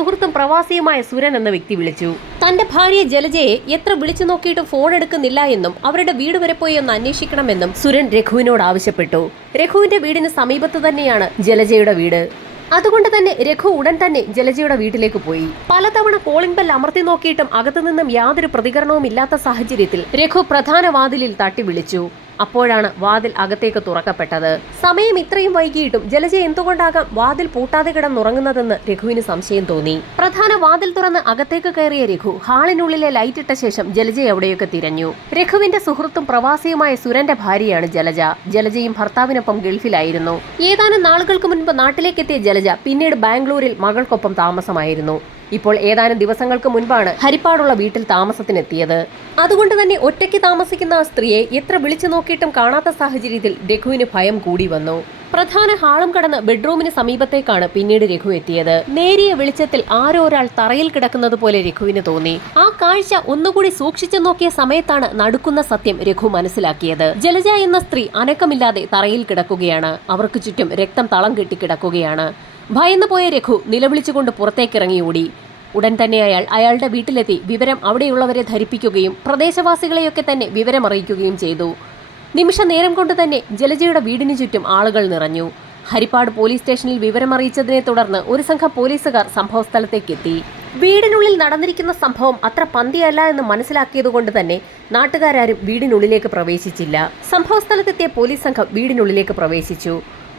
സുഹൃത്തും പ്രവാസിയുമായ സുരൻ എന്ന വ്യക്തി വിളിച്ചു. തന്റെ ഭാര്യ ജലജയെ എത്ര വിളിച്ചു നോക്കിയിട്ടും ഫോൺ എടുക്കുന്നില്ല എന്നും അവരുടെ വീട് വരെ പോയി ഒന്ന് അന്വേഷിക്കണമെന്നും സുരൻ രഘുവിനോട് ആവശ്യപ്പെട്ടു. രഘുവിന്റെ വീടിന് സമീപത്ത് തന്നെയാണ് ജലജയുടെ വീട്. അതുകൊണ്ട് തന്നെ രഘു ഉടൻ തന്നെ ജലജയുടെ വീട്ടിലേക്ക് പോയി. പലതവണ കോളിംഗ് ബെൽ അമർത്തി നോക്കിയിട്ടും അകത്തു നിന്നും യാതൊരു പ്രതികരണവും ഇല്ലാത്ത സാഹചര്യത്തിൽ രഘു പ്രധാന വാതിലിൽ തട്ടി വിളിച്ചു. അപ്പോഴാണ് വാതിൽ അകത്തേക്ക് തുറക്കപ്പെട്ടത്. സമയം ഇത്രയും വൈകിയിട്ടും ജലജ എന്തുകൊണ്ടാകാം വാതിൽ പൂട്ടാതെ കിടന്നുറങ്ങുന്നതെന്ന് രഘുവിന് സംശയം തോന്നി. പ്രധാന വാതിൽ തുറന്ന് അകത്തേക്ക് കയറിയ രഘു ഹാളിനുള്ളിലെ ലൈറ്റ് ഇട്ട ശേഷം ജലജ എവിടെയൊക്കെ തിരഞ്ഞു. രഘുവിന്റെ സുഹൃത്തും പ്രവാസിയുമായ സുരന്റെ ഭാര്യയാണ് ജലജ. ജലജയും ഭർത്താവിനൊപ്പം ഗൾഫിലായിരുന്നു. ഏതാനും നാളുകൾക്ക് മുൻപ് നാട്ടിലേക്കെത്തിയ ജലജ പിന്നീട് ബാംഗ്ലൂരിൽ മകൾക്കൊപ്പം താമസമായിരുന്നു. ഇപ്പോൾ ഏതാനും ദിവസങ്ങൾക്ക് മുൻപാണ് ഹരിപ്പാടുള്ള വീട്ടിൽ താമസത്തിനെത്തിയത്. അതുകൊണ്ട് തന്നെ ഒറ്റയ്ക്ക് താമസിക്കുന്ന ആ സ്ത്രീയെ എത്ര വിളിച്ചു നോക്കിയിട്ടും കാണാത്ത സാഹചര്യത്തിൽ രഘുവിന് ഭയം കൂടി വന്നു. പ്രധാന ഹാളും കടന്ന് ബെഡ്റൂമിന് സമീപത്തേക്കാണ് പിന്നീട് രഘു എത്തിയത്. നേരിയ വെളിച്ചത്തിൽ ആരോ ഒരാൾ തറയിൽ കിടക്കുന്നത് പോലെ രഘുവിന് തോന്നി. ആ കാഴ്ച ഒന്നുകൂടി സൂക്ഷിച്ചു നോക്കിയ സമയത്താണ് നടക്കുന്ന സത്യം രഘു മനസ്സിലാക്കിയത്. ജലജ എന്ന സ്ത്രീ അനക്കമില്ലാതെ തറയിൽ കിടക്കുകയാണ്. അവർക്ക് ചുറ്റും രക്തം തളം കെട്ടി കിടക്കുകയാണ്. ഭയന്നു പോയ രഘു നിലവിളിച്ചുകൊണ്ട് പുറത്തേക്കിറങ്ങി ഓടി ഉടൻ തന്നെ അയാൾ അയാളുടെ വീട്ടിലെത്തി വിവരം അവിടെയുള്ളവരെ ധരിപ്പിക്കുകയും പ്രദേശവാസികളെയൊക്കെ തന്നെ വിവരമറിയിക്കുകയും ചെയ്തു. നിമിഷ നേരം കൊണ്ട് തന്നെ ജലജയുടെ വീടിനു ചുറ്റും ആളുകൾ നിറഞ്ഞു. ഹരിപ്പാട് പോലീസ് സ്റ്റേഷനിൽ വിവരമറിയിച്ചതിനെ തുടർന്ന് ഒരു സംഘം പോലീസുകാർ സംഭവസ്ഥലത്തേക്കെത്തി. വീടിനുള്ളിൽ നടന്നിരിക്കുന്ന സംഭവം അത്ര പന്തിയല്ല എന്ന് മനസ്സിലാക്കിയതുകൊണ്ട് തന്നെ നാട്ടുകാരും വീടിനുള്ളിലേക്ക് പ്രവേശിച്ചില്ല. സംഭവസ്ഥലത്തെത്തിയ പോലീസ് സംഘം വീടിനുള്ളിലേക്ക് പ്രവേശിച്ചു.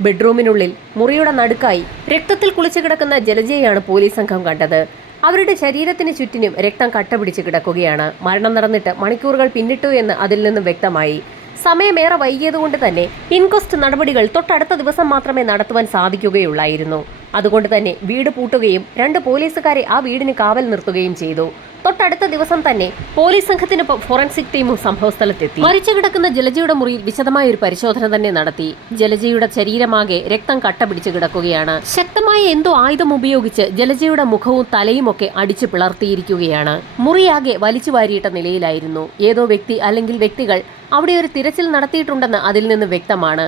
ബെഡ്റൂമിനുള്ളിൽ മുറിയുടെ നടുക്കായി രക്തത്തിൽ കുളിച്ചു കിടക്കുന്ന ജലജയെയാണ് പോലീസ് സംഘം കണ്ടത്. അവരുടെ ശരീരത്തിന് ചുറ്റിനും രക്തം കട്ടപിടിച്ച് കിടക്കുകയാണ്. മരണം നടന്നിട്ട് മണിക്കൂറുകൾ പിന്നിട്ടു എന്ന് അതിൽ നിന്നും വ്യക്തമായി. സമയമേറെ വൈകിയതുകൊണ്ട് തന്നെ ഇൻക്വസ്റ്റ് നടപടികൾ തൊട്ടടുത്ത ദിവസം മാത്രമേ നടത്തുവാൻ സാധിക്കുകയുള്ളായിരുന്നു. അതുകൊണ്ട് തന്നെ വീട് പൂട്ടുകയും രണ്ട് പോലീസുകാരെ ആ വീടിന് കാവൽ നിർത്തുകയും ചെയ്തു. തൊട്ടടുത്ത ദിവസം തന്നെ പോലീസ് സംഘത്തിനൊപ്പം ഫോറൻസിക് ടീമും സംഭവസ്ഥലത്തെത്തി. മരിച്ചു കിടക്കുന്ന ജലജയുടെ മുറിയിൽ വിശദമായ ഒരു പരിശോധന തന്നെ നടത്തി. ജലജയുടെ ശരീരമാകെ രക്തം കട്ട പിടിച്ചു കിടക്കുകയാണ്. ശക്തമായ എന്തോ ആയുധം ഉപയോഗിച്ച് ജലജയുടെ മുഖവും തലയും ഒക്കെ അടിച്ചു പിളർത്തിയിരിക്കുകയാണ്. മുറിയാകെ വലിച്ചു വാരിയിട്ട നിലയിലായിരുന്നു. ഏതോ വ്യക്തി അല്ലെങ്കിൽ വ്യക്തികൾ അവിടെ ഒരു തിരച്ചിൽ നടത്തിയിട്ടുണ്ടെന്ന് അതിൽ നിന്ന് വ്യക്തമാണ്.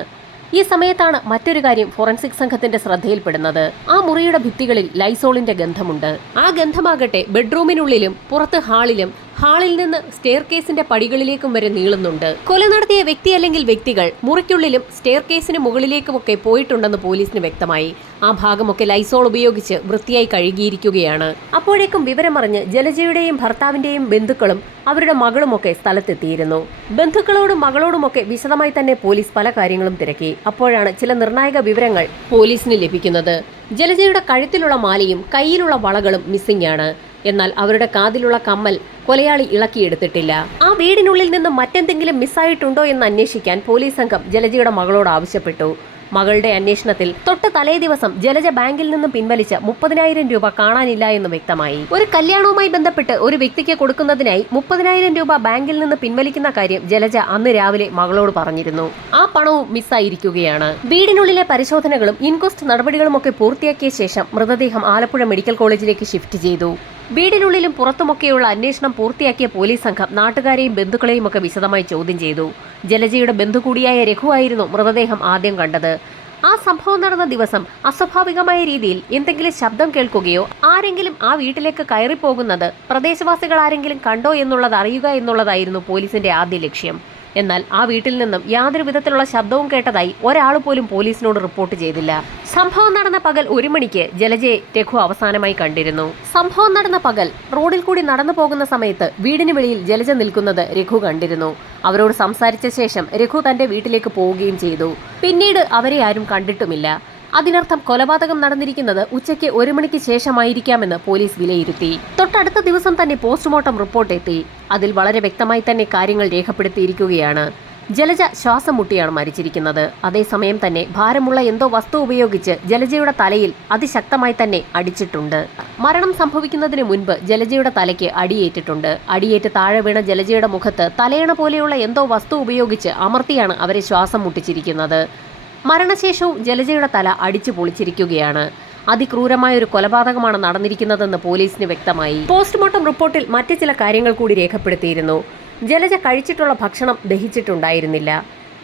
ഈ സമയത്താണ് മറ്റൊരു കാര്യം ഫോറൻസിക് സംഘത്തിന്റെ ശ്രദ്ധയിൽപ്പെടുന്നത്. ആ മുറിയുടെ ഭിത്തികളിൽ ലൈസോളിന്റെ ഗന്ധമുണ്ട്. ആ ഗന്ധമാകട്ടെ ബെഡ്റൂമിനുള്ളിലും പുറത്ത് ഹാളിലും ഹാളിൽ നിന്ന് സ്റ്റെയർ കേസിന്റെ പടികളിലേക്കും വരെ നീളുന്നുണ്ട്. കൊല നടത്തിയ വ്യക്തി അല്ലെങ്കിൽ വ്യക്തികൾ മുറിക്കുള്ളിലും സ്റ്റെയർ കേസിന് മുകളിലേക്കുമൊക്കെ പോയിട്ടുണ്ടെന്ന് പോലീസിന് വ്യക്തമായി. ആ ഭാഗമൊക്കെ ലൈസോൾ ഉപയോഗിച്ച് വൃത്തിയായി കഴുകിയിരിക്കുകയാണ്. അപ്പോഴേക്കും വിവരമറിഞ്ഞ് ജലജയുടെയും ഭർത്താവിന്റെയും ബന്ധുക്കളും അവരുടെ മകളുമൊക്കെ സ്ഥലത്തെത്തിയിരുന്നു. ബന്ധുക്കളോടും മകളോടുമൊക്കെ വിശദമായി തന്നെ പോലീസ് പല കാര്യങ്ങളും തിരക്കി. അപ്പോഴാണ് ചില നിർണായക വിവരങ്ങൾ പോലീസിന് ലഭിക്കുന്നത്. ജലജയുടെ കഴുത്തിലുള്ള മാലയും കയ്യിലുള്ള വളകളും മിസ്സിംഗ് ആണ്. എന്നാൽ അവരുടെ കാതിലുള്ള കമ്മൽ കൊലയാളി ഇളക്കിയെടുത്തിട്ടില്ല ആ വീടിനുള്ളിൽ നിന്ന് മറ്റെന്തെങ്കിലും മിസ്സായിട്ടുണ്ടോ എന്ന് അന്വേഷിക്കാൻ പോലീസ് സംഘം ജലജയുടെ മകളോട് ആവശ്യപ്പെട്ടു. മകളുടെ അന്വേഷണത്തിൽ തൊട്ട് തലേ ദിവസം ജലജ ബാങ്കിൽ നിന്നും പിൻവലിച്ച് മുപ്പതിനായിരം രൂപ കാണാനില്ല എന്ന് വ്യക്തമായി. ഒരു കല്യാണവുമായി ബന്ധപ്പെട്ട് ഒരു വ്യക്തിക്ക് കൊടുക്കുന്നതിനായി മുപ്പതിനായിരം രൂപ ബാങ്കിൽ നിന്ന് പിൻവലിക്കുന്ന കാര്യം ജലജ അന്ന് രാവിലെ മകളോട് പറഞ്ഞിരുന്നു. ആ പണവും മിസ്സായിരിക്കുകയാണ്. വീടിനുള്ളിലെ പരിശോധനകളും ഇൻക്വസ്റ്റ് നടപടികളുമൊക്കെ പൂർത്തിയാക്കിയ ശേഷം മൃതദേഹം ആലപ്പുഴ മെഡിക്കൽ കോളേജിലേക്ക് ഷിഫ്റ്റ് ചെയ്തു. വീടിനുള്ളിലും പുറത്തുമൊക്കെയുള്ള അന്വേഷണം പൂർത്തിയാക്കിയ പോലീസ് സംഘം നാട്ടുകാരെയും ബന്ധുക്കളെയും ഒക്കെ വിശദമായി ചോദ്യം ചെയ്തു. ജലജയുടെ ബന്ധു കൂടിയായ രഘുവായിരുന്നു മൃതദേഹം ആദ്യം കണ്ടത്. ആ സംഭവം നടന്ന ദിവസം അസ്വാഭാവികമായ രീതിയിൽ എന്തെങ്കിലും ശബ്ദം കേൾക്കുകയോ ആരെങ്കിലും ആ വീട്ടിലേക്ക് കയറിപ്പോകുന്നത് പ്രദേശവാസികൾ ആരെങ്കിലും കണ്ടോ എന്നുള്ളത് അറിയുക എന്നുള്ളതായിരുന്നു പോലീസിന്റെ ആദ്യ ലക്ഷ്യം. എന്നാൽ ആ വീട്ടിൽ നിന്നും യാതൊരു വിധത്തിലുള്ള ശബ്ദവും കേട്ടതായി ഒരാൾ പോലും പോലീസിനോട് റിപ്പോർട്ട് ചെയ്തില്ല. സംഭവം നടന്ന പകൽ ഒരു മണിക്ക് ജലജയെ രഘു അവസാനമായി കണ്ടിരുന്നു. സംഭവം നടന്ന പകൽ റോഡിൽ കൂടി നടന്നു പോകുന്ന സമയത്ത് വീടിന് വെളിയിൽ ജലജ നിൽക്കുന്നത് രഘു കണ്ടിരുന്നു. അവരോട് സംസാരിച്ച ശേഷം രഘു തന്റെ വീട്ടിലേക്ക് പോവുകയും ചെയ്തു. പിന്നീട് അവരെ ആരും കണ്ടിട്ടുമില്ല. അതിനർത്ഥം കൊലപാതകം നടന്നിരിക്കുന്നത് ഉച്ചയ്ക്ക് ഒരു മണിക്ക് ശേഷമായിരിക്കാമെന്ന് പോലീസ് വിലയിരുത്തി. തൊട്ടടുത്ത ദിവസം തന്നെ പോസ്റ്റ്മോർട്ടം റിപ്പോർട്ട് എത്തി അതിൽ വളരെ വ്യക്തമായി തന്നെ കാര്യങ്ങൾ രേഖപ്പെടുത്തിയിരിക്കുകയാണ്. ജലജ ശ്വാസം മുട്ടിയാണ് മരിച്ചിരിക്കുന്നത്. അതേസമയം തന്നെ ഭാരമുള്ള എന്തോ വസ്തു ഉപയോഗിച്ച് ജലജയുടെ തലയിൽ അതിശക്തമായി തന്നെ അടിച്ചിട്ടുണ്ട്. മരണം സംഭവിക്കുന്നതിന് മുൻപ് ജലജയുടെ തലയ്ക്ക് അടിയേറ്റിട്ടുണ്ട്. അടിയേറ്റ് താഴെ വീണ ജലജയുടെ മുഖത്ത് തലയണ പോലെയുള്ള എന്തോ വസ്തു ഉപയോഗിച്ച് അമർത്തിയാണ് അവരെ ശ്വാസം മുട്ടിച്ചിരിക്കുന്നത്. മരണശേഷവും ജലജയുടെ തല അടിച്ചു പൊളിച്ചിരിക്കുകയാണ്. അതിക്രൂരമായ ഒരു കൊലപാതകമാണ് നടന്നിരിക്കുന്നതെന്ന് പോലീസിന് വ്യക്തമായി. പോസ്റ്റ്മോർട്ടം റിപ്പോർട്ടിൽ മറ്റു ചില കാര്യങ്ങൾ കൂടി രേഖപ്പെടുത്തിയിരുന്നു. ജലജ കഴിച്ചിട്ടുള്ള ഭക്ഷണം ദഹിച്ചിട്ടുണ്ടായിരുന്നില്ല.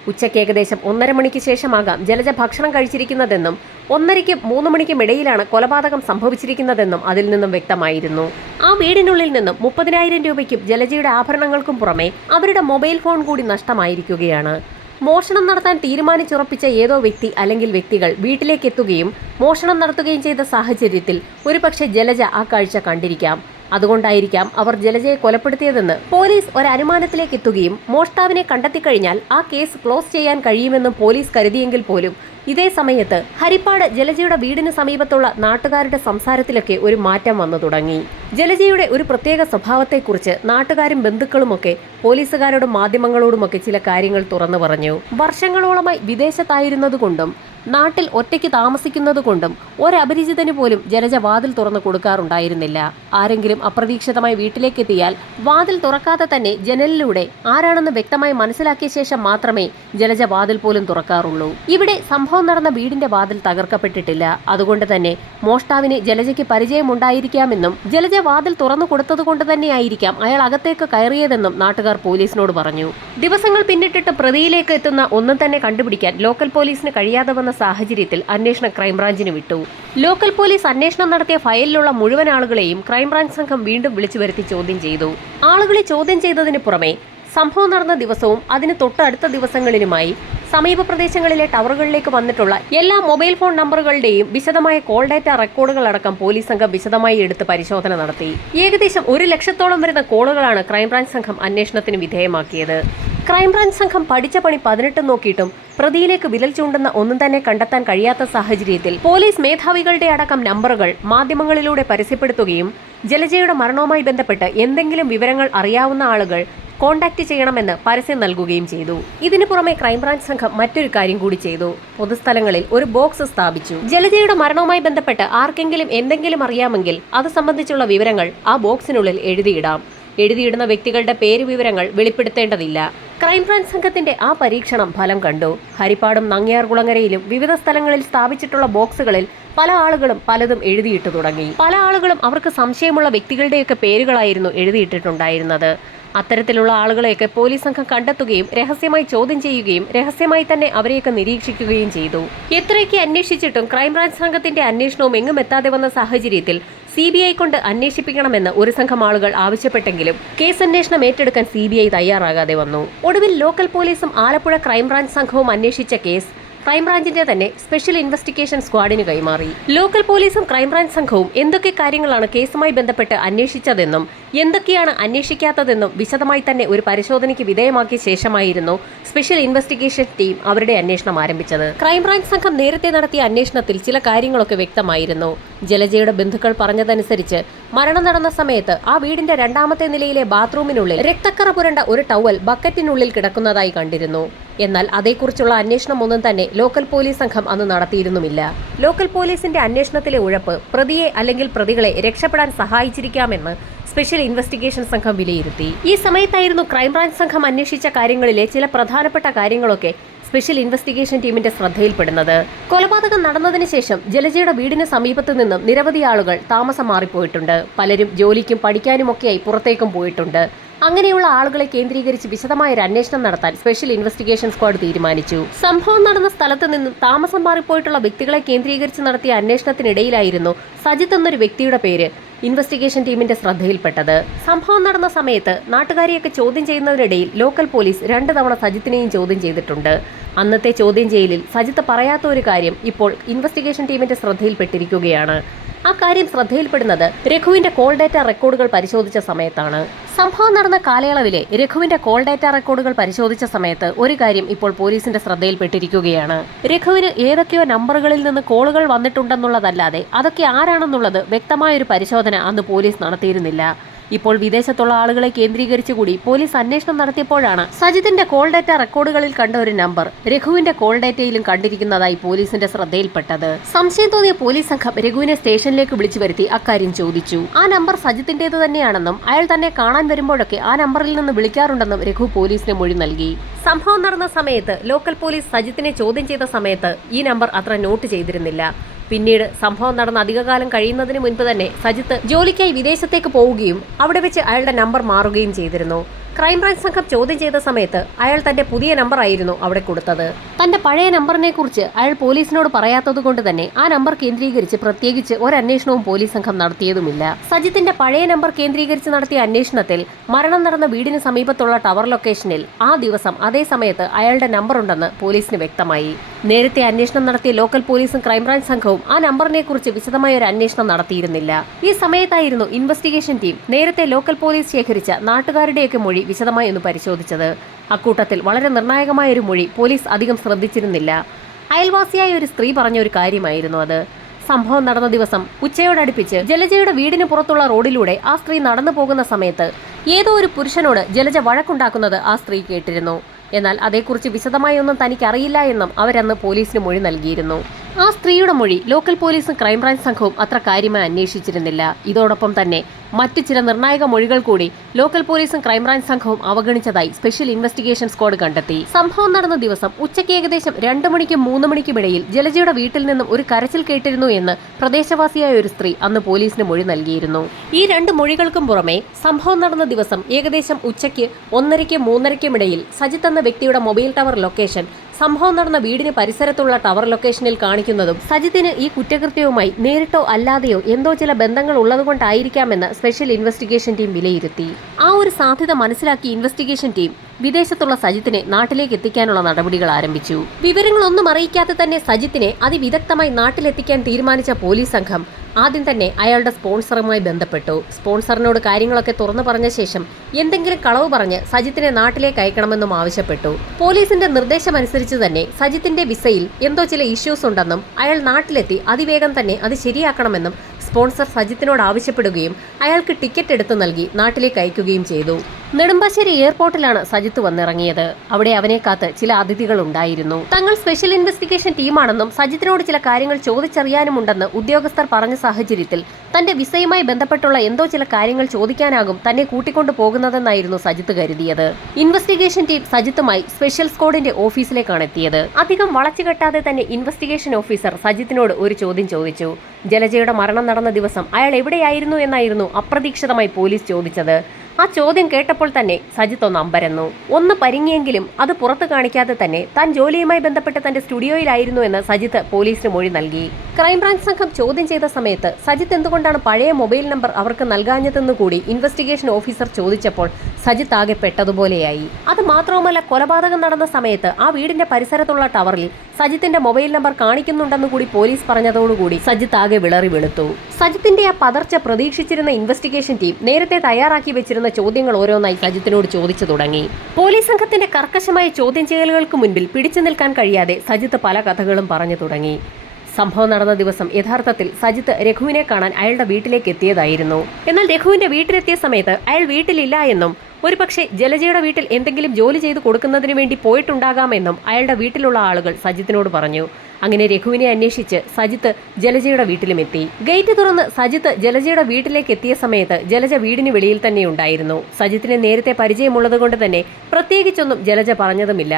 ഉച്ചയ്ക്ക് ഏകദേശം ഒന്നര മണിക്ക് ശേഷമാകാം ജലജ ഭക്ഷണം കഴിച്ചിരിക്കുന്നതെന്നും ഒന്നരയ്ക്കും മൂന്ന് മണിക്കും ഇടയിലാണ് കൊലപാതകം സംഭവിച്ചിരിക്കുന്നതെന്നും അതിൽ നിന്നും വ്യക്തമായിരുന്നു. ആ വീടിനുള്ളിൽ നിന്നും മുപ്പതിനായിരം രൂപയ്ക്കും ജലജയുടെ ആഭരണങ്ങൾക്കും പുറമെ അവരുടെ മൊബൈൽ ഫോൺ കൂടി നഷ്ടമായിരിക്കുകയാണ്. മോഷണം നടത്താൻ തീരുമാനിച്ചുറപ്പിച്ച ഏതോ വ്യക്തി അല്ലെങ്കിൽ വ്യക്തികൾ വീട്ടിലേക്ക് എത്തുകയും മോഷണം നടത്തുകയും ചെയ്ത സാഹചര്യത്തിൽ ഒരുപക്ഷെ ജലജ ആ കാഴ്ച കണ്ടിരിക്കാം. അതുകൊണ്ടായിരിക്കാം അവർ ജലജയെ കൊലപ്പെടുത്തിയതെന്ന് പോലീസ് ഒരനുമാനത്തിലേക്ക് എത്തുകയും മോഷ്ടാവിനെ കണ്ടെത്തിക്കഴിഞ്ഞാൽ ആ കേസ് ക്ലോസ് ചെയ്യാൻ കഴിയുമെന്നും പോലീസ് കരുതിയെങ്കിൽ പോലും. ഇതേ സമയത്ത് ഹരിപ്പാട് ജലജയുടെ വീടിന് സമീപത്തുള്ള നാട്ടുകാരുടെ സംസാരത്തിലൊക്കെ ഒരു മാറ്റം വന്നു തുടങ്ങി. ജലജയുടെ ഒരു പ്രത്യേക സ്വഭാവത്തെക്കുറിച്ച് നാട്ടുകാരും ബന്ധുക്കളുമൊക്കെ പോലീസുകാരോടും മാധ്യമങ്ങളോടുമൊക്കെ ചില കാര്യങ്ങൾ തുറന്നു പറഞ്ഞു. വർഷങ്ങളോളമായി വിദേശത്തായിരുന്നതുകൊണ്ടും നാട്ടിൽ ഒറ്റയ്ക്ക് താമസിക്കുന്നതുകൊണ്ടും ഒരപരിചിതന് പോലും ജനജ വാതിൽ തുറന്നു കൊടുക്കാറുണ്ടായിരുന്നില്ല. ആരെങ്കിലും അപ്രതീക്ഷിതമായി വീട്ടിലേക്ക് എത്തിയാൽ വാതിൽ തുറക്കാതെ തന്നെ ജനലിലൂടെ ആരാണെന്ന് വ്യക്തമായി മനസ്സിലാക്കിയ ശേഷം മാത്രമേ ജലജ വാതിൽ പോലും തുറക്കാറുള്ളൂ. ഇവിടെ സംഭവം നടന്ന വീടിന്റെ വാതിൽ തകർക്കപ്പെട്ടിട്ടില്ല. അതുകൊണ്ട് തന്നെ മോഷ്ടാവിന് ജലജയ്ക്ക് പരിചയമുണ്ടായിരിക്കാമെന്നും ജലജ വാതിൽ തുറന്നു കൊടുത്തതുകൊണ്ട് തന്നെയായിരിക്കാം അയാൾ അകത്തേക്ക് കയറിയതെന്നും നാട്ടുകാർ പോലീസിനോട് പറഞ്ഞു. ദിവസങ്ങൾ പിന്നിട്ടിട്ട് പ്രതിയിലേക്ക് എത്തുന്ന ഒന്നും തന്നെ കണ്ടുപിടിക്കാൻ ലോക്കൽ പോലീസിന് കഴിയാതെ വന്ന സാഹചര്യത്തിൽ അന്വേഷണം ക്രൈംബ്രാഞ്ചിന് വിട്ടു. ലോക്കൽ പോലീസ് അന്വേഷണം നടത്തിയ ഫയലിലുള്ള മുഴുവൻ ആളുകളെയും ക്രൈംബ്രാഞ്ച് സംഘം വീണ്ടും വിളിച്ചു വരുത്തി ചോദ്യം ചെയ്തു. ആളുകളെ ചോദ്യം ചെയ്തതിന് പുറമെ സംഭവം നടന്ന ദിവസവും അതിന് തൊട്ടടുത്ത ദിവസങ്ങളിലുമായി സമീപ പ്രദേശങ്ങളിലെ ടവറുകളിലേക്ക് വന്നിട്ടുള്ള എല്ലാ മൊബൈൽ ഫോൺ നമ്പറുകളുടെയും വിശദമായ കോൾ ഡാറ്റ റെക്കോർഡുകൾ അടക്കം പോലീസ് സംഘം വിശദമായി എടുത്ത് പരിശോധന നടത്തി. ഏകദേശം ഒരു ലക്ഷത്തോളം വരുന്ന കോളുകളാണ് ക്രൈംബ്രാഞ്ച് സംഘം അന്വേഷണത്തിന് വിധേയമാക്കിയത്. ക്രൈംബ്രാഞ്ച് സംഘം പഠിച്ച പണി പതിനെട്ട് നോക്കിയിട്ടും പ്രതിയിലേക്ക് വിരൽ ചൂണ്ടുന്ന ഒന്നും തന്നെ കണ്ടെത്താൻ കഴിയാത്ത സാഹചര്യത്തിൽ പോലീസ് മേധാവികളുടെ അടക്കം നമ്പറുകൾ മാധ്യമങ്ങളിലൂടെ പരസ്യപ്പെടുത്തുകയും ജലജയുടെ മരണവുമായി ബന്ധപ്പെട്ട് എന്തെങ്കിലും വിവരങ്ങൾ അറിയാവുന്ന ആളുകൾ കോണ്ടാക്ട് ചെയ്യണമെന്ന് പരസ്യം നൽകുകയും ചെയ്തു. ഇതിനു പുറമെ ക്രൈംബ്രാഞ്ച് സംഘം മറ്റൊരു കാര്യം കൂടി ചെയ്തു. പൊതുസ്ഥലങ്ങളിൽ ഒരു ബോക്സ് സ്ഥാപിച്ചു. ജലജയുടെ മരണവുമായി ബന്ധപ്പെട്ട് ആർക്കെങ്കിലും എന്തെങ്കിലും അറിയാമെങ്കിൽ അത് സംബന്ധിച്ചുള്ള വിവരങ്ങൾ ആ ബോക്സിനുള്ളിൽ എഴുതിയിടാം. എഴുതിയിടുന്ന വ്യക്തികളുടെ പേര് വിവരങ്ങൾ വെളിപ്പെടുത്തേണ്ടതില്ല. ക്രൈംബ്രാഞ്ച് സംഘത്തിന്റെ ആ പരീക്ഷണം ഫലം കണ്ടു. ഹരിപ്പാടും നങ്ങിയാർകുളങ്ങരയിലും വിവിധ സ്ഥലങ്ങളിൽ സ്ഥാപിച്ചിട്ടുള്ള ബോക്സുകളിൽ പല ആളുകളും പലതും എഴുതിയിട്ട് തുടങ്ങി. പല ആളുകളും അവർക്ക് സംശയമുള്ള വ്യക്തികളുടെയൊക്കെ പേരുകളായിരുന്നു എഴുതിയിട്ടിട്ടുണ്ടായിരുന്നത്. അത്തരത്തിലുള്ള ആളുകളെയൊക്കെ പോലീസ് സംഘം കണ്ടെത്തുകയും രഹസ്യമായി ചോദ്യം ചെയ്യുകയും രഹസ്യമായി തന്നെ അവരെയൊക്കെ നിരീക്ഷിക്കുകയും ചെയ്തു. എത്രയൊക്കെ അന്വേഷിച്ചിട്ടും ക്രൈംബ്രാഞ്ച് സംഘത്തിന്റെ അന്വേഷണവും എങ്ങും എത്താതെ വന്ന സാഹചര്യത്തിൽ സി ബി ഐ കൊണ്ട് അന്വേഷിപ്പിക്കണമെന്ന് ഒരു സംഘം ആളുകൾ ആവശ്യപ്പെട്ടെങ്കിലും കേസ് അന്വേഷണം ഏറ്റെടുക്കാൻ സി ബി ഐ തയ്യാറാകാതെ വന്നു. ഒടുവിൽ ലോക്കൽ പോലീസും ആലപ്പുഴ ക്രൈംബ്രാഞ്ച് സംഘവും അന്വേഷിച്ച കേസ് ക്രൈംബ്രാഞ്ചിന്റെ തന്നെ സ്പെഷ്യൽ ഇൻവെസ്റ്റിഗേഷൻ സ്ക്വാഡിന് കൈമാറി. ലോക്കൽ പോലീസും ക്രൈംബ്രാഞ്ച് സംഘവും എന്തൊക്കെ കാര്യങ്ങളാണ് കേസുമായി ബന്ധപ്പെട്ട് അന്വേഷിച്ചതെന്നും എന്തൊക്കെയാണ് അന്വേഷിക്കാത്തതെന്നും വിശദമായി തന്നെ ഒരു പരിശോധനയ്ക്ക് വിധേയമാക്കിയ ശേഷമായിരുന്നു സ്പെഷ്യൽ ഇൻവെസ്റ്റിഗേഷൻ ടീം അവരുടെ അന്വേഷണം ആരംഭിച്ചത്. ക്രൈംബ്രാഞ്ച് സംഘം നേരത്തെ നടത്തിയ അന്വേഷണത്തിൽ ചില കാര്യങ്ങളൊക്കെ വ്യക്തമായിരുന്നു. ജലജയുടെ ബന്ധുക്കൾ പറഞ്ഞതനുസരിച്ച് മരണം നടന്ന സമയത്ത് ആ വീടിന്റെ രണ്ടാമത്തെ നിലയിലെ ബാത്റൂമിനുള്ളിൽ രക്തക്കറ പുരണ്ട ഒരു ടവൽ ബക്കറ്റിനുള്ളിൽ കിടക്കുന്നതായി കണ്ടിരുന്നു. എന്നാൽ അതേക്കുറിച്ചുള്ള അന്വേഷണം ഒന്നും തന്നെ ലോക്കൽ പോലീസ് സംഘം അന്ന് നടത്തിയിരുന്നുമില്ല. ലോക്കൽ പോലീസിന്റെ അന്വേഷണത്തിലെ ഉഴപ്പ് പ്രതിയെ അല്ലെങ്കിൽ പ്രതികളെ രക്ഷപ്പെടാൻ സഹായിച്ചിരിക്കാമെന്ന് സ്പെഷ്യൽ ഇൻവെസ്റ്റിഗേഷൻ സംഘം വിലയിരുത്തി. ഈ സമയത്തായിരുന്നു ക്രൈംബ്രാഞ്ച് സംഘം അന്വേഷിച്ച കാര്യങ്ങളിലെ ചില പ്രധാനപ്പെട്ട കാര്യങ്ങളൊക്കെ സ്പെഷ്യൽ ഇൻവെസ്റ്റിഗേഷൻ ടീമിന്റെ ശ്രദ്ധയിൽപ്പെടുന്നത്. കൊലപാതകം നടന്നതിന് ശേഷം ജലജയുടെ വീടിന് സമീപത്തു നിന്നും നിരവധി ആളുകൾ താമസം മാറിപ്പോയിട്ടുണ്ട് പലരും ജോലിക്കും പഠിക്കാനുമൊക്കെയായി പുറത്തേക്കും പോയിട്ടുണ്ട്. അങ്ങനെയുള്ള ആളുകളെ കേന്ദ്രീകരിച്ച് വിശദമായ ഒരു അന്വേഷണം നടത്താൻ സ്പെഷ്യൽ ഇൻവെസ്റ്റിഗേഷൻ സ്ക്വാഡ് തീരുമാനിച്ചു. സംഭവം നടന്ന സ്ഥലത്ത് നിന്നും താമസം മാറിപ്പോയിട്ടുള്ള വ്യക്തികളെ കേന്ദ്രീകരിച്ച് നടത്തിയ അന്വേഷണത്തിനിടയിലായിരുന്നു സജിത്ത് എന്നൊരു വ്യക്തിയുടെ പേര് ഇൻവെസ്റ്റിഗേഷൻ ടീമിന്റെ ശ്രദ്ധയിൽപ്പെട്ടത്. സംഭവം നടന്ന സമയത്ത് നാട്ടുകാരെയൊക്കെ ചോദ്യം ചെയ്യുന്നതിനിടയിൽ ലോക്കൽ പോലീസ് രണ്ട് തവണ സജിത്തിനെയും ചോദ്യം ചെയ്തിട്ടുണ്ട്. അന്നത്തെ ചോദ്യം ചെയ്യലിൽ സജിത്ത് പറയാത്ത ഒരു കാര്യം ഇപ്പോൾ ഇൻവെസ്റ്റിഗേഷൻ ടീമിന്റെ ശ്രദ്ധയിൽപ്പെട്ടിരിക്കുകയാണ്. ആ കാര്യം ശ്രദ്ധയിൽപ്പെടുന്നത് രഘുവിന്റെ കോൾ ഡാറ്റ റെക്കോർഡുകൾ പരിശോധിച്ച സമയത്താണ്. സംഭവം നടന്ന കാലയളവിലെ രഘുവിന്റെ കോൾ ഡാറ്റ റെക്കോർഡുകൾ പരിശോധിച്ച സമയത്ത് ഒരു കാര്യം ഇപ്പോൾ പോലീസിന്റെ ശ്രദ്ധയിൽപ്പെട്ടിരിക്കുകയാണ്. രഘുവിന് ഏതൊക്കെയോ നമ്പറുകളിൽ നിന്ന് കോളുകൾ വന്നിട്ടുണ്ടെന്നുള്ളതല്ലാതെ അതൊക്കെ ആരാണെന്നുള്ളത് വ്യക്തമായ ഒരു പരിശോധന അന്ന് പോലീസ് നടത്തിയിരുന്നില്ല. ഇപ്പോൾ വിദേശത്തുള്ള ആളുകളെ കേന്ദ്രീകരിച്ചുകൂടി പോലീസ് അന്വേഷണം നടത്തിയപ്പോഴാണ് സജിത്തിന്റെ കോൾ ഡാറ്റ റെക്കോർഡുകളിൽ കണ്ട ഒരു നമ്പർ രഘുവിന്റെ കോൾ ഡാറ്റയിലും കണ്ടിരിക്കുന്നതായി പോലീസിന്റെ ശ്രദ്ധയിൽപ്പെട്ടത്. സംശയം തോന്നിയ പോലീസ് സംഘം രഘുവിനെ സ്റ്റേഷനിലേക്ക് വിളിച്ചു വരുത്തി അക്കാര്യം ചോദിച്ചു. ആ നമ്പർ സജിത്തിന്റേത് തന്നെയാണെന്നും അയാൾ തന്നെ കാണാൻ വരുമ്പോഴൊക്കെ ആ നമ്പറിൽ നിന്ന് വിളിക്കാറുണ്ടെന്നും രഘു പോലീസിന് മൊഴി നൽകി. സംഭവം നടന്ന സമയത്ത് ലോക്കൽ പോലീസ് സജിത്തിനെ ചോദ്യം ചെയ്ത സമയത്ത് ഈ നമ്പർ അത്ര നോട്ട് ചെയ്തിരുന്നില്ല. പിന്നീട് സംഭവം നടന്ന അധികകാലം കഴിയുന്നതിന് മുൻപ് തന്നെ സജിത്ത് ജോലിക്കായി വിദേശത്തേക്ക് പോവുകയും അവിടെ വെച്ച് അയാളുടെ നമ്പർ മാറുകയും ചെയ്തിരുന്നു. ക്രൈംബ്രാഞ്ച് സംഘം ചോദ്യം ചെയ്ത സമയത്ത് അയാൾ തന്റെ പുതിയ നമ്പർ ആയിരുന്നു അവിടെ കൊടുത്തത്. തന്റെ പഴയ നമ്പറിനെ കുറിച്ച് അയാൾ പോലീസിനോട് പറയാത്തത് കൊണ്ട് തന്നെ ആ നമ്പർ കേന്ദ്രീകരിച്ച് പ്രത്യേകിച്ച് ഒരു അന്വേഷണവും പോലീസ് സംഘം നടത്തിയതുമില്ല. സജിത്തിന്റെ പഴയ നമ്പർ കേന്ദ്രീകരിച്ച് നടത്തിയ അന്വേഷണത്തിൽ മരണം നടന്ന വീടിന് സമീപത്തുള്ള ടവർ ലൊക്കേഷനിൽ ആ ദിവസം അതേ സമയത്ത് അയാളുടെ നമ്പർ ഉണ്ടെന്ന് പോലീസിന് വ്യക്തമായി. നേരത്തെ അന്വേഷണം നടത്തിയ ലോക്കൽ പോലീസും ക്രൈംബ്രാഞ്ച് സംഘവും ആ നമ്പറിനെ കുറിച്ച് വിശദമായ ഒരു അന്വേഷണം നടത്തിയിരുന്നില്ല. ഈ സമയത്തായിരുന്നു ഇൻവെസ്റ്റിഗേഷൻ ടീം നേരത്തെ ലോക്കൽ പോലീസ് ശേഖരിച്ച നാട്ടുകാരുടെയൊക്കെ മൊഴി വിശദമായി ഒന്ന് പരിശോധിച്ചത്. അക്കൂട്ടത്തിൽ വളരെ നിർണായകമായ ഒരു മൊഴി പോലീസ് അധികം ശ്രദ്ധിച്ചിരുന്നില്ല. അയൽവാസിയായ ഒരു സ്ത്രീ പറഞ്ഞ ഒരു കാര്യമായിരുന്നു അത്. സംഭവം നടന്ന ദിവസം ഉച്ചയോടടുപ്പിച്ച് ജലജയുടെ വീടിന് പുറത്തുള്ള റോഡിലൂടെ ആ സ്ത്രീ നടന്നു പോകുന്ന സമയത്ത് ഏതോ ഒരു പുരുഷനോട് ജലജ വഴക്കുണ്ടാക്കുന്നത് ആ സ്ത്രീ കേട്ടിരുന്നു. എന്നാൽ അതേക്കുറിച്ച് വിശദമായി ഒന്നും തനിക്ക് അറിയില്ല എന്നും അവരന്ന് പോലീസിന് മൊഴി നൽകിയിരുന്നു. ആ സ്ത്രീയുടെ മൊഴി ലോക്കൽ പോലീസും ക്രൈംബ്രാഞ്ച് സംഘവും അത്ര കാര്യമായി അന്വേഷിച്ചിരുന്നില്ല. ഇതോടൊപ്പം തന്നെ മറ്റ് ചില നിർണായക മൊഴികൾ കൂടി ലോക്കൽ പോലീസും ക്രൈംബ്രാഞ്ച് സംഘവും അവഗണിച്ചതായി സ്പെഷ്യൽ ഇൻവെസ്റ്റിഗേഷൻ സ്ക്വാഡ് കണ്ടെത്തി. സംഭവം നടന്ന ദിവസം ഉച്ചയ്ക്ക് ഏകദേശം രണ്ട് മണിക്കും മൂന്ന് മണിക്കും ഇടയിൽ ജലജയുടെ വീട്ടിൽ നിന്നും ഒരു കരച്ചിൽ കേട്ടിരുന്നു എന്ന് പ്രദേശവാസിയായ ഒരു സ്ത്രീ അന്ന് പോലീസിന് മൊഴി നൽകിയിരുന്നു. ഈ രണ്ട് മൊഴികൾക്കും പുറമെ സംഭവം നടന്ന ദിവസം ഏകദേശം ഉച്ചയ്ക്ക് ഒന്നരയ്ക്കും മൂന്നരയ്ക്കും ഇടയിൽ സജിത്ത് എന്ന വ്യക്തിയുടെ മൊബൈൽ ടവർ ലൊക്കേഷൻ സംഭവം നടന്ന വീടിന് പരിസരത്തുള്ള ടവർ ലൊക്കേഷനിൽ കാണിക്കുന്നതും സജിത്തിന് ഈ കുറ്റകൃത്യവുമായി നേരിട്ടോ അല്ലാതെയോ എന്തോ ചില ബന്ധങ്ങൾ ഉള്ളതുകൊണ്ടായിരിക്കാമെന്ന് സ്പെഷ്യൽ ഇൻവെസ്റ്റിഗേഷൻ ടീം വിലയിരുത്തി. ആ ഒരു സാധ്യത മനസ്സിലാക്കി ഇൻവെസ്റ്റിഗേഷൻ ടീം വിദേശത്തുള്ള സജിത്തിനെ നാട്ടിലേക്ക് എത്തിക്കാനുള്ള നടപടികൾ ആരംഭിച്ചു. വിവരങ്ങളൊന്നും അറിയിക്കാതെ തന്നെ സജിത്തിനെ അതിവിദഗ്ധമായി നാട്ടിലെത്തിക്കാൻ തീരുമാനിച്ച പോലീസ് സംഘം ആദ്യം തന്നെ അയാളുടെ സ്പോൺസറുമായി ബന്ധപ്പെട്ടു. സ്പോൺസറിനോട് കാര്യങ്ങളൊക്കെ തുറന്നു പറഞ്ഞ ശേഷം എന്തെങ്കിലും കളവ് പറഞ്ഞ് സജിത്തിനെ നാട്ടിലേക്ക് അയക്കണമെന്നും ആവശ്യപ്പെട്ടു. പോലീസിന്റെ നിർദ്ദേശമനുസരിച്ച് തന്നെ സജിത്തിന്റെ വിസയിൽ എന്തോ ചില ഇഷ്യൂസ് ഉണ്ടെന്നും അയാൾ നാട്ടിലെത്തി അതിവേഗം തന്നെ അത് ശരിയാക്കണമെന്നും സ്പോൺസർ സജിത്തിനോട് ആവശ്യപ്പെടുകയും അയാൾക്ക് ടിക്കറ്റ് എടുത്തു നൽകി നാട്ടിലേക്ക് അയക്കുകയും ചെയ്തു. നെടുമ്പാശ്ശേരി എയർപോർട്ടിലാണ് സജിത്ത് വന്നിറങ്ങിയത്. അവിടെ അവനെ കാത്ത് ചില അതിഥികൾ ഉണ്ടായിരുന്നു തങ്ങൾ സ്പെഷ്യൽ ഇൻവെസ്റ്റിഗേഷൻ ടീമാണെന്നും സജിത്തിനോട് ചില കാര്യങ്ങൾ ചോദിച്ചറിയാനുമുണ്ടെന്ന് ഉദ്യോഗസ്ഥർ പറഞ്ഞ സാഹചര്യത്തിൽ തന്റെ വിസയുമായി ബന്ധപ്പെട്ടുള്ള എന്തോ ചില കാര്യങ്ങൾ ചോദിക്കാനാകും തന്നെ കൂട്ടിക്കൊണ്ടു പോകുന്നതെന്നായിരുന്നു സജിത്ത് കരുതിയത്. ഇൻവെസ്റ്റിഗേഷൻ ടീം സജിത്തുമായി സ്പെഷ്യൽ സ്ക്വാഡിന്റെ ഓഫീസിലേക്കാണ് എത്തിയത്. അധികം വളച്ചുകെട്ടാതെ തന്നെ ഇൻവെസ്റ്റിഗേഷൻ ഓഫീസർ സജിത്തിനോട് ഒരു ചോദ്യം ചോദിച്ചു. ജലജയുടെ മരണം നടന്ന ദിവസം അയാൾ എവിടെയായിരുന്നു എന്നായിരുന്നു അപ്രതീക്ഷിതമായി പോലീസ് ചോദിച്ചത്. ആ ചോദ്യം കേട്ടപ്പോൾ തന്നെ സജിത്ത് ഒന്ന് അമ്പരന്നു. ഒന്ന് പരിങ്ങിയെങ്കിലും അത് പുറത്തു കാണിക്കാതെ തന്നെ താൻ ജോലിയുമായി ബന്ധപ്പെട്ട് തന്റെ സ്റ്റുഡിയോയിലായിരുന്നു എന്ന് സജിത്ത് പോലീസിന് മൊഴി നൽകി. ക്രൈംബ്രാഞ്ച് സംഘം ചോദ്യം ചെയ്ത സമയത്ത് സജിത്ത് എന്തുകൊണ്ടാണ് പഴയ മൊബൈൽ നമ്പർ അവർക്ക് നൽകാഞ്ഞതെന്ന് കൂടി ഇൻവെസ്റ്റിഗേഷൻ ഓഫീസർ ചോദിച്ചപ്പോൾ സജിത്ത് ആകെ പെട്ടതുപോലെയായി. അത് മാത്രവുമല്ല കൊലപാതകം നടന്ന സമയത്ത് ആ വീടിന്റെ പരിസരത്തുള്ള ടവറിൽ സജിത്തിന്റെ മൊബൈൽ നമ്പർ കാണിക്കുന്നുണ്ടെന്ന് കൂടി പോലീസ് പറഞ്ഞതോടുകൂടി സജിത്ത് ആകെ വിളറി വെളുത്തു. സജിത്തിന്റെ ആ പതർച്ച പ്രതീക്ഷിച്ചിരുന്ന ഇൻവെസ്റ്റിഗേഷൻ ടീം നേരത്തെ തയ്യാറാക്കി വെച്ചിരുന്ന ചോദ്യങ്ങൾ ഓരോന്നായി സജിത്തിനോട് ചോദിച്ചു തുടങ്ങി. പോലീസ് സംഘത്തിന്റെ കർക്കശമായ ചോദ്യം ചെയ്യലുകൾക്ക് മുൻപിൽ പിടിച്ചു നിൽക്കാൻ കഴിയാതെ സജിത്ത് പല കഥകളും പറഞ്ഞു തുടങ്ങി. സംഭവം നടന്ന ദിവസം യഥാർത്ഥത്തിൽ സജിത്ത് രഘുവിനെ കാണാൻ അയാളുടെ വീട്ടിലേക്ക് എത്തിയതായിരുന്നു. എന്നാൽ രഘുവിന്റെ വീട്ടിലെത്തിയ സമയത്ത് അയാൾ വീട്ടിലില്ല എന്നും ഒരുപക്ഷെ ജലജയുടെ വീട്ടിൽ എന്തെങ്കിലും ജോലി ചെയ്തു കൊടുക്കുന്നതിന് വേണ്ടി പോയിട്ടുണ്ടാകാമെന്നും അയാളുടെ വീട്ടിലുള്ള ആളുകൾ സജിത്തിനോട് പറഞ്ഞു. അങ്ങനെ രഘുവിനെ അന്വേഷിച്ച് സജിത്ത് ജലജയുടെ വീട്ടിലുമെത്തി. ഗേറ്റ് തുറന്ന് സജിത്ത് ജലജയുടെ വീട്ടിലേക്ക് എത്തിയ സമയത്ത് ജലജ വീടിന് വെളിയിൽ തന്നെ ഉണ്ടായിരുന്നു. സജിത്തിനെ നേരത്തെ പരിചയമുള്ളതുകൊണ്ട് തന്നെ പ്രത്യേകിച്ചൊന്നും ജലജ പറഞ്ഞതുമില്ല.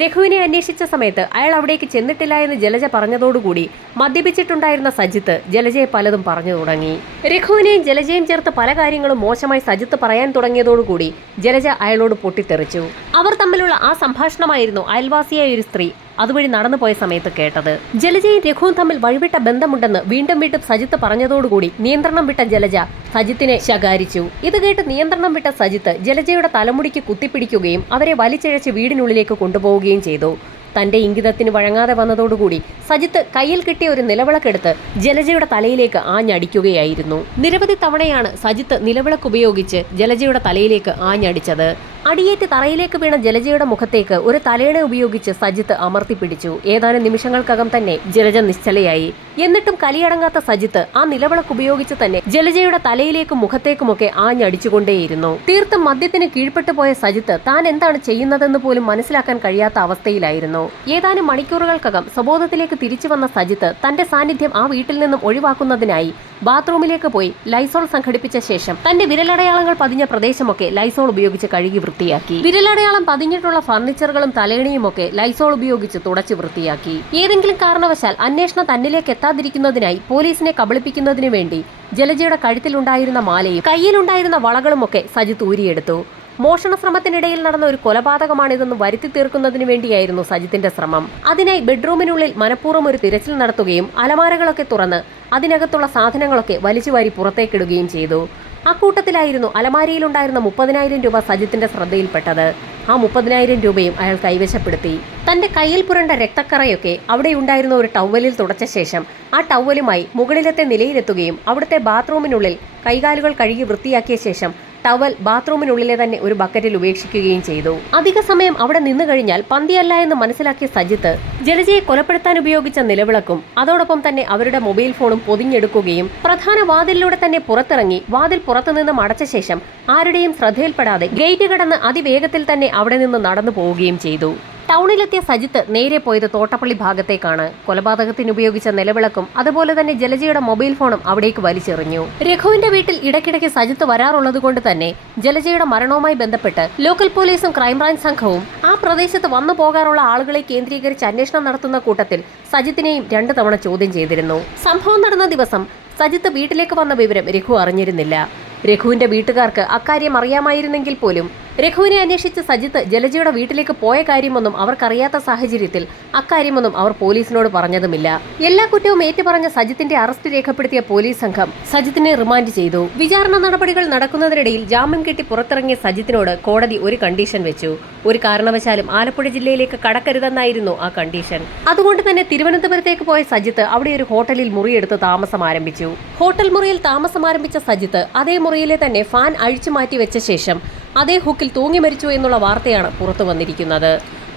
രഘുവിനെ അന്വേഷിച്ച സമയത്ത് അയാൾ അവിടേക്ക് ചെന്നിട്ടില്ല എന്ന് ജലജ പറഞ്ഞതോടുകൂടി മദ്യപിച്ചിട്ടുണ്ടായിരുന്ന സജിത്ത് ജലജയെ പലതും പറഞ്ഞു തുടങ്ങി. രഘുവിനെയും ജലജയും ചേർത്ത് പല കാര്യങ്ങളും മോശമായി സജിത്ത് പറയാൻ തുടങ്ങിയതോടുകൂടി ജലജ അയാളോട് പൊട്ടിത്തെറിച്ചു. അവർ തമ്മിലുള്ള ആ സംഭാഷണമായിരുന്നു അയൽവാസിയായ ഒരു സ്ത്രീ അതുവഴി നടന്നു പോയ സമയത്ത് കേട്ടത്. ജലജയും രഘുവും തമ്മിൽ വഴിവിട്ട ബന്ധമുണ്ടെന്ന് വീണ്ടും വീണ്ടും സജിത്ത് പറഞ്ഞതോടുകൂടി നിയന്ത്രണം വിട്ട ജലജ സജിത്തിനെ ശകാരിച്ചു. ഇത് കേട്ട് നിയന്ത്രണം വിട്ട സജിത്ത് ജലജയുടെ തലമുടിക്ക് കുത്തിപ്പിടിക്കുകയും അവരെ വലിച്ചിഴച്ച് വീടിനുള്ളിലേക്ക് കൊണ്ടുപോവുകയും ചെയ്തു. തന്റെ ഇംഗിതത്തിന് വഴങ്ങാതെ വന്നതോടുകൂടി സജിത്ത് കയ്യിൽ കിട്ടിയ ഒരു നിലവിളക്കെടുത്ത് ജലജയുടെ തലയിലേക്ക് ആഞ്ഞടിക്കുകയായിരുന്നു. നിരവധി തവണയാണ് സജിത്ത് നിലവിളക്ക് ഉപയോഗിച്ച് ജലജയുടെ തലയിലേക്ക് ആഞ്ഞടിച്ചത്. അടിയേറ്റ് തറയിലേക്ക് വീണ ജലജയുടെ മുഖത്തേക്ക് ഒരു തലേണ ഉപയോഗിച്ച് സജിത്ത് അമർത്തിപ്പിടിച്ചു ഏതാനും നിമിഷങ്ങൾക്കകം തന്നെ ജലജ നിശ്ചലയായി. എന്നിട്ടും കലിയടങ്ങാത്ത സജിത്ത് ആ നിലവിളക്ക് ഉപയോഗിച്ച് തന്നെ ജലജയുടെ തലയിലേക്കും മുഖത്തേക്കുമൊക്കെ ആഞ്ഞടിച്ചുകൊണ്ടേയിരുന്നു. തീർത്തും മദ്യത്തിന് കീഴ്പ്പെട്ടു പോയ സജിത്ത് താൻ എന്താണ് ചെയ്യുന്നതെന്ന് പോലും മനസ്സിലാക്കാൻ കഴിയാത്ത അവസ്ഥയിലായിരുന്നു. ഏതാനും മണിക്കൂറുകൾക്കകം സ്വബോധത്തിലേക്ക് തിരിച്ചു വന്ന സജിത്ത് തന്റെ സാന്നിധ്യം ആ വീട്ടിൽ നിന്നും ഒഴിവാക്കുന്നതിനായി ബാത്റൂമിലേക്ക് പോയി ലൈസോൾ സംഘടിപ്പിച്ച ശേഷം തന്റെ വിരലടയാളങ്ങൾ പതിഞ്ഞ പ്രദേശമൊക്കെ ലൈസോൾ ഉപയോഗിച്ച് കഴുകി വൃത്തിയാക്കി. വിരലടയാളം പതിഞ്ഞിട്ടുള്ള ഫർണിച്ചറുകളും തലേണിയും ഒക്കെ ലൈസോൾ ഉപയോഗിച്ച് തുടച്ചു വൃത്തിയാക്കി. ഏതെങ്കിലും കാരണവശാൽ അന്വേഷണം തന്നിലേക്ക് എത്താതിരിക്കുന്നതിനായി പോലീസിനെ കബളിപ്പിക്കുന്നതിനു വേണ്ടി ജലജയുടെ കഴുത്തിലുണ്ടായിരുന്ന മാലയും കയ്യിലുണ്ടായിരുന്ന വളകളുമൊക്കെ സജിത്ത് ഊരിയെടുത്തു. മോഷണ ശ്രമത്തിനിടയിൽ നടന്ന ഒരു കൊലപാതകമാണിതെന്ന് വരുത്തി തീർക്കുന്നതിന് വേണ്ടിയായിരുന്നു സജിത്തിന്റെ ശ്രമം. അതിനായി ബെഡ്റൂമിനുള്ളിൽ മനഃപൂർവം ഒരു തിരച്ചിൽ നടത്തുകയും അലമാരകളൊക്കെ തുറന്ന് അതിനകത്തുള്ള സാധനങ്ങളൊക്കെ വലിച്ചുവാരി പുറത്തേക്കിടുകയും ചെയ്തു. അക്കൂട്ടത്തിലായിരുന്നു അലമാരിയിലുണ്ടായിരുന്ന മുപ്പതിനായിരം രൂപ സജിത്തിന്റെ ശ്രദ്ധയിൽപ്പെട്ടത്. ആ മുപ്പതിനായിരം രൂപയും അയാൾ കൈവശപ്പെടുത്തി. തന്റെ കയ്യിൽ പുരണ്ട രക്തക്കറയൊക്കെ അവിടെ ഉണ്ടായിരുന്ന ഒരു ടവലിൽ തുടച്ച ശേഷം ആ ടവലുമായി മുകളിലത്തെ നിലയിലെത്തുകയും അവിടുത്തെ ബാത്റൂമിനുള്ളിൽ കൈകാലുകൾ കഴുകി വൃത്തിയാക്കിയ ശേഷം ടവൽ ബാത്റൂമിനുള്ളിലെ തന്നെ ഒരു ബക്കറ്റിൽ ഉപേക്ഷിക്കുകയും ചെയ്തു. അധിക സമയം അവിടെ നിന്നു കഴിഞ്ഞാൽ പന്തിയല്ല എന്ന് മനസ്സിലാക്കിയ സജിത്ത് ജലജയെ കൊലപ്പെടുത്താൻ ഉപയോഗിച്ച നിലവിളക്കും അതോടൊപ്പം തന്നെ അവരുടെ മൊബൈൽ ഫോണും പൊതിഞ്ഞെടുക്കുകയും പ്രധാന വാതിലിലൂടെ തന്നെ പുറത്തിറങ്ങി വാതിൽ പുറത്തുനിന്നും അടച്ച ശേഷം ആരുടെയും ശ്രദ്ധയിൽപ്പെടാതെ ഗേറ്റ് കടന്ന് അതിവേഗത്തിൽ തന്നെ അവിടെ നിന്ന് നടന്നു പോവുകയും ചെയ്തു. ടൗണിലെത്തിയ സജിത്ത് നേരെ പോയത് തോട്ടപ്പള്ളി ഭാഗത്തേക്കാണ്. കൊലപാതകത്തിന് ഉപയോഗിച്ച നിലവിളക്കും അതുപോലെ തന്നെ ജലജയുടെ മൊബൈൽ ഫോണും അവിടേക്ക് വലിച്ചെറിഞ്ഞു. രഘുവിന്റെ വീട്ടിൽ ഇടയ്ക്കിടയ്ക്ക് സജിത്ത് വരാറുള്ളത് കൊണ്ട് തന്നെ ജലജയുടെ മരണവുമായി ബന്ധപ്പെട്ട് ലോക്കൽ പോലീസും ക്രൈംബ്രാഞ്ച് സംഘവും ആ പ്രദേശത്ത് വന്നു പോകാറുള്ള ആളുകളെ കേന്ദ്രീകരിച്ച് അന്വേഷണം നടത്തുന്ന കൂട്ടത്തിൽ സജിത്തിനെയും രണ്ടു തവണ ചോദ്യം ചെയ്തിരുന്നു. സംഭവം നടന്ന ദിവസം സജിത്ത് വീട്ടിലേക്ക് വന്ന വിവരം രഘു അറിഞ്ഞിരുന്നില്ല. രഘുവിന്റെ വീട്ടുകാർക്ക് അക്കാര്യം അറിയാമായിരുന്നെങ്കിൽ പോലും രഘുവിനെ അന്വേഷിച്ച സജിത്ത് ജലജയുടെ വീട്ടിലേക്ക് പോയ കാര്യമൊന്നും അവർക്കറിയാത്ത സാഹചര്യത്തിൽ അക്കാര്യമൊന്നും അവർ പോലീസിനോട് പറഞ്ഞതുമില്ല. എല്ലാ കുറ്റവും ഏറ്റുപറഞ്ഞ സജിത്തിന്റെ അറസ്റ്റ് രേഖപ്പെടുത്തിയ പോലീസ് സംഘം സജിത്തിനെ റിമാൻഡ് ചെയ്തു. വിചാരണ നടപടികൾ നടക്കുന്നതിനിടയിൽ ജാമ്യം കിട്ടി പുറത്തിറങ്ങിയ സജിത്തിനോട് കോടതി ഒരു കണ്ടീഷൻ വെച്ചു. ഒരു കാരണവശാലും ആലപ്പുഴ ജില്ലയിലേക്ക് കടക്കരുതെന്നായിരുന്നു ആ കണ്ടീഷൻ. അതുകൊണ്ട് തന്നെ തിരുവനന്തപുരത്തേക്ക് പോയ സജിത്ത് അവിടെ ഒരു ഹോട്ടലിൽ മുറിയെടുത്ത് താമസം ആരംഭിച്ചു. ഹോട്ടൽ മുറിയിൽ താമസം ആരംഭിച്ച സജിത്ത് അതേ മുറിയിലെ തന്നെ ഫാൻ അഴിച്ചു മാറ്റി വെച്ച ശേഷം അതേ ഹുക്കിൽ തൂങ്ങി മരിച്ചു എന്നുള്ള വാർത്തയാണ് പുറത്തു വന്നിരിക്കുന്നത്.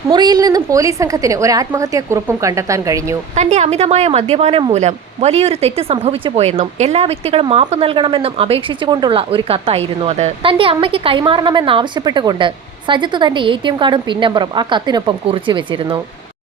മുറിയിൽ നിന്നും പോലീസ് സംഘത്തിന് ഒരു ആത്മഹത്യാ കുറിപ്പും കണ്ടെത്താൻ കഴിഞ്ഞു. തന്റെ അമിതമായ മദ്യപാനം മൂലം വലിയൊരു തെറ്റ് സംഭവിച്ചു പോയെന്നും എല്ലാ വ്യക്തികളും മാപ്പ് നൽകണമെന്നും അപേക്ഷിച്ചുകൊണ്ടുള്ള ഒരു കത്തായിരുന്നു അത്. തന്റെ അമ്മയ്ക്ക് കൈമാറണമെന്നാവശ്യപ്പെട്ടുകൊണ്ട് സജിത്ത് തന്റെ എ ടി എം കാർഡും പിൻ നമ്പറും ആ കത്തിനൊപ്പം കുറിച്ചു വെച്ചിരുന്നു.